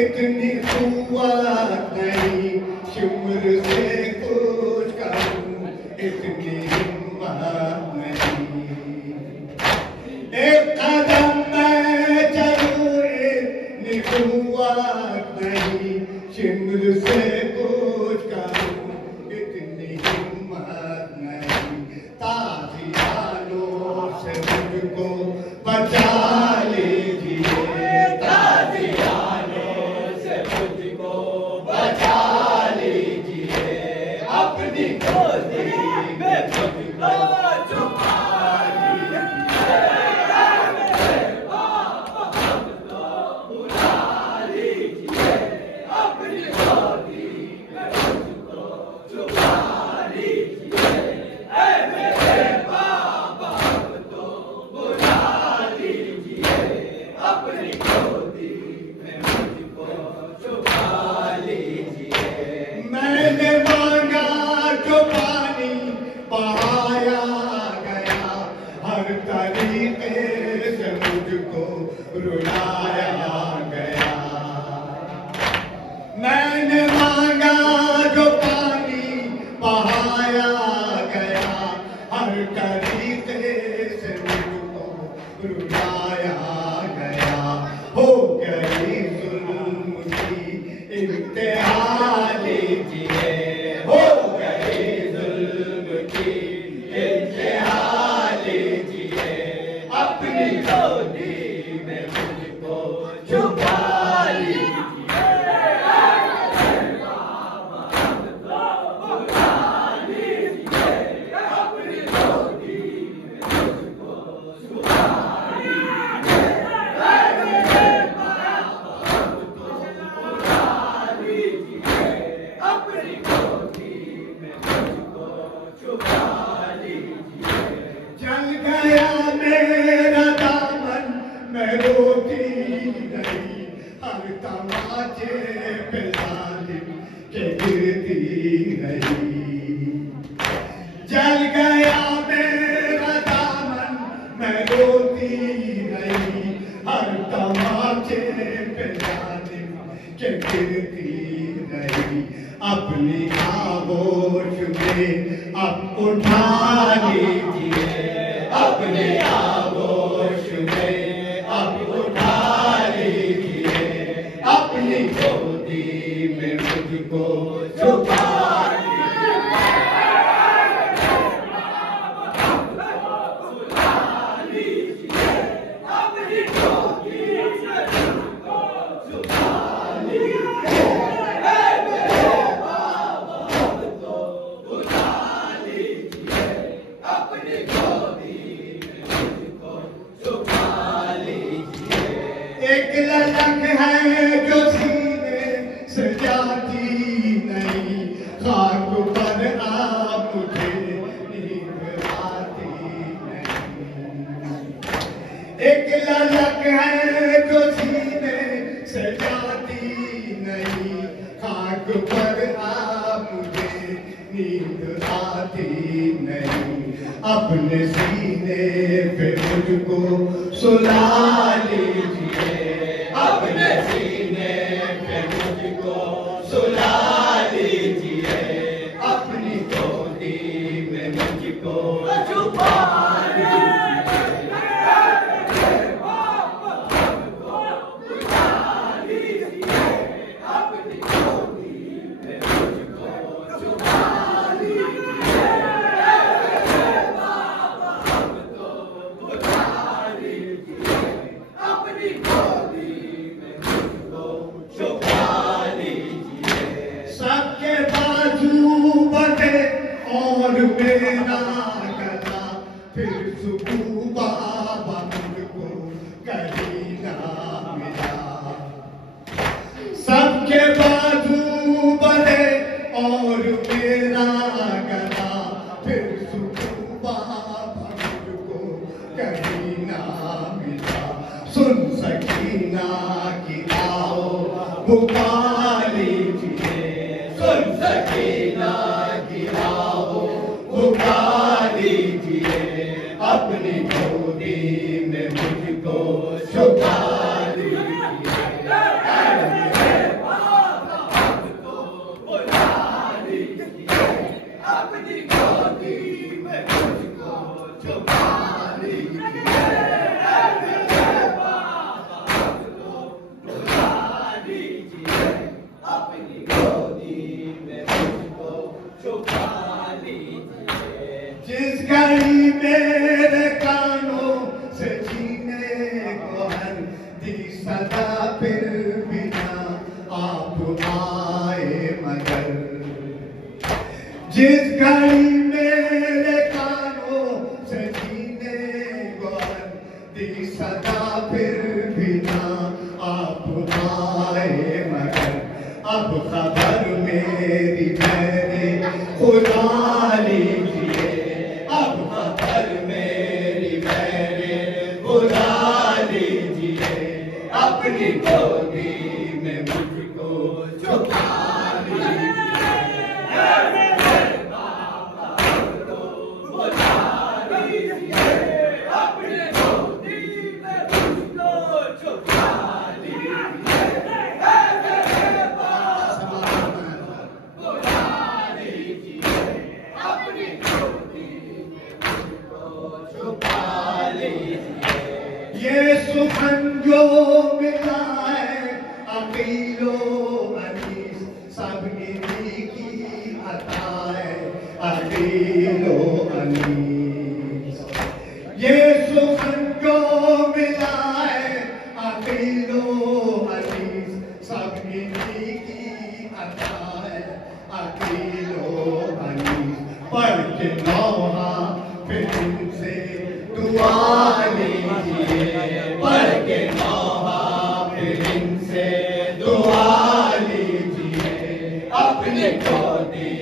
इतनी कुव्वत नहीं शिमर से कुछ करूं, इतनी हिम्मत नहीं। एक कदम मैं चलूं, इतनी कुव्वत नहीं शिमर से कुछ करूं, इतनी हिम्मत नहीं। ताज़ियानों से मुझको बचा लीजिए, अपनी गोदी में मुझको छुपा लीजिए। तो बुला लीजिए, अपनी गोदी में मुझको छुपा लीजिए। मेरे बाबा तो बुला लीजिए, अपनी गोदी में मुझको छुपा लीजिए। मैंने जो पानी बहाया गया, हर तरीके से मुझको रुलाया गया। मैंने मांगा जो पानी बहाया गया, हर तरीके से मुझको रुलाया गया। हो गई जुल्म की इंतहा लीजिए, हो अपनी गोदी में मुझको छुपा लीजिए। अपनी गोदी में मुझको छुपा लीजिए। अपनी गोदी में मुझको छुपा लीजिए। जल गया मेरा दामन, मैं रोती नहीं, हर तमाचे पे जालिम के गिरती नहीं। जल गया मेरा दामन, मैं रोती नहीं, हर तमाचे पे जालिम के गिरती नहीं। अपनी आगोश में अब उठा लीजिए, अपने आगोश में अब उठा लीजिए। अपनी गोदी में मुझको छुपा लीजिए। अपनी गोदी में मुझको छुपा लीजिए। मेरे बाबा तो बुला लीजिए, अपनी एक ललक है जो सीने से जाती नहीं, खाक पर आप मुझे नींद आती नहीं। एक ललक है जो सीने से जाती नहीं, खाक पर आप मुझे नींद आती नहीं। अपने सीने पे मुझको सुला लीजिए, अपने सीने पे मुझको सुला लीजिए। अपनी गोदी में मुझको छुपा लीजिए। अपनी गोदी में मुझको छुपा लीजिए। अपनी गोदी में मुझको छुपा लीजिए। सबके बाजू बंधे और मेरा गला, फिर सुबह बाबा मुझको कहीं ना मिला। सबके बाजू बंधे और मेरा गला, फिर सुबह बाबा मुझको कहीं ना मिला। सुन सकीना की आओ पुकार लीजिए, सुन सकीना अपनी गोदी में मुझको छुपा लीजिए। अपनी गोदी में मुझको छुपा लीजिए। अपनी गोदी में मुझको छुपा लीजिए। जिस घड़ी मेरे कानों से जीने को हर दी सदा फिर बिना आप आए मगर, जिस घड़ी मेरे कानों से जीने को हर दी सदा फिर बिना आप आए मगर, अब खबर मेरी मैंने खुदा लीजिए। अब खबर मेरी मैंने खुदा लीजिए। अपनी गोदी में मुझको छुपा लीजिए। अपनी गोदी में मुझको छुपा लीजिए। ये सुखन जो मिला है अकीलो अनीस सब इन्हीं की अता है। अकीलो अनीस ये सुखन जो मिला है अकीलो अनीस सब इन्हीं की अता है। अकीलो अनीस पढ़ के नौहा फिर इनसे दुआ लीजिए। पढ़ के नौहा फिर इनसे दुआ लीजिए। अपनी गोदी